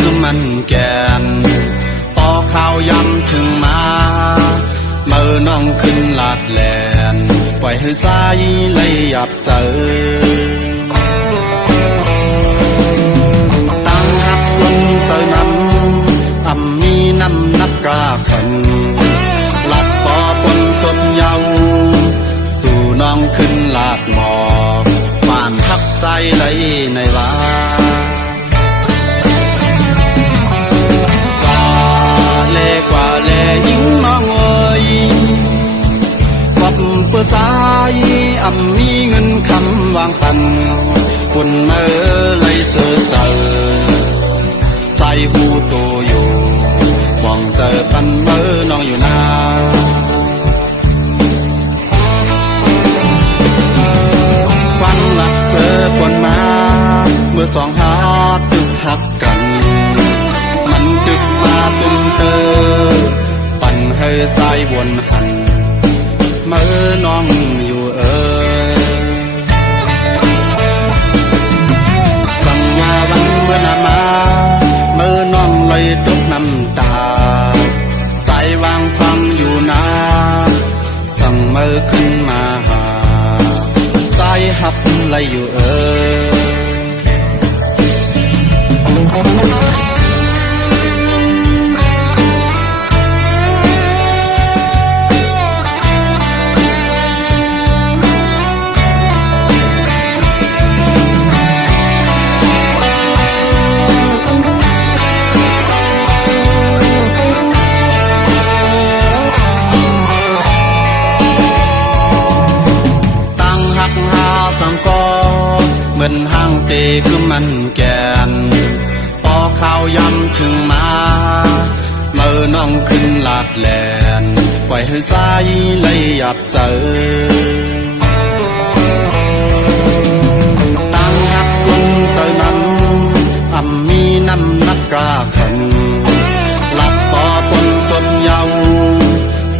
คือมันแก่นปอข้าวย้ำถึงมาเมื่อน้องขึ้นลาดแลนปล่อยให้สายเลยหยับเจอตั้งหักคนเสนำมีน้ำนักกล้าขันหลัดปอปนสดเยาสู่น้องขึ้นลาดหมอกบ้านหักใจเลยในวากว่าแลยิ่งน้องเอ๋ยวับเปิดสายมีเงินคำวางตันคุณเมื่อเลยเสือเจอใส่หูโตอยู่หวังเจอปันเมื่อน้องอยู่นาวันหลักเสือปนมาเมื่อสองหาตึกหักกันมันตึกมาตุ้มเตอปั่นให้สายวนหันเมื่อน้องอยู่สั่งงาวันเมื่อนามาเมื่อน้องเลยตกน้ำตาสายวางฟังอยู่นาสั่งเมื่อขึ้นมาหาสายหับเลยอยู่สังกอเหมือนห้างเตคือมันแก่นปอข้าวย้ำถึงมาเมื่อน้องขึ้นลาดแลนปล่อยให้สายเลยหยับเจอตั้งหักคนเสนั้นมีน้ำนักกล้าขันหลับปอปนสดเยา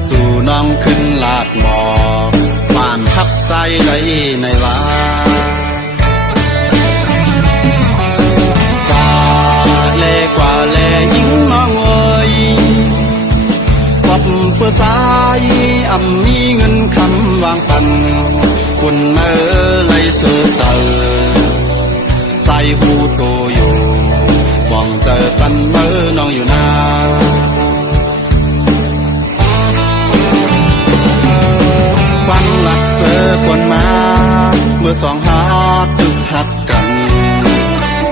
สู่น้องขึ้นลาดหมอกบ้านหักใจเลยในวากว่าแลยิ่งน้องเอ๋ยวับเพื่อสายมีเงินคำวางปันคุณเมื่อเลยเสือเจอใส่หูโตอยู่หวังเจอปันเมื่อน้องอยู่นาวันหลักเสือคนมาเมื่อสองหาตึกหักกัน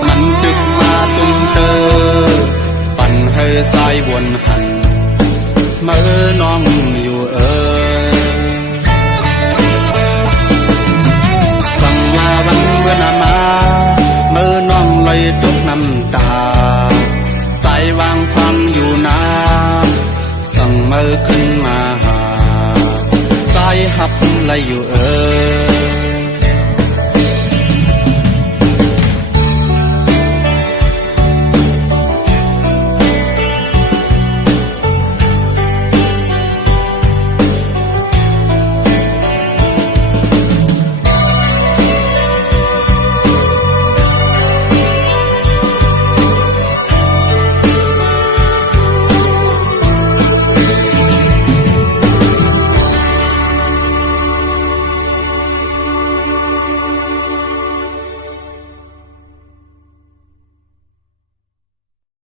มันตึกมาตุ้มเตอปั่นให้สายวนหันเมื่อน้องอยู่สั่งลาวันเมื่อนามาเมื่อน้องเลยตกน้ำตาสายวางความอยู่นาสั่งเมื่อขึ้นมาหาสายหับเลยอยู่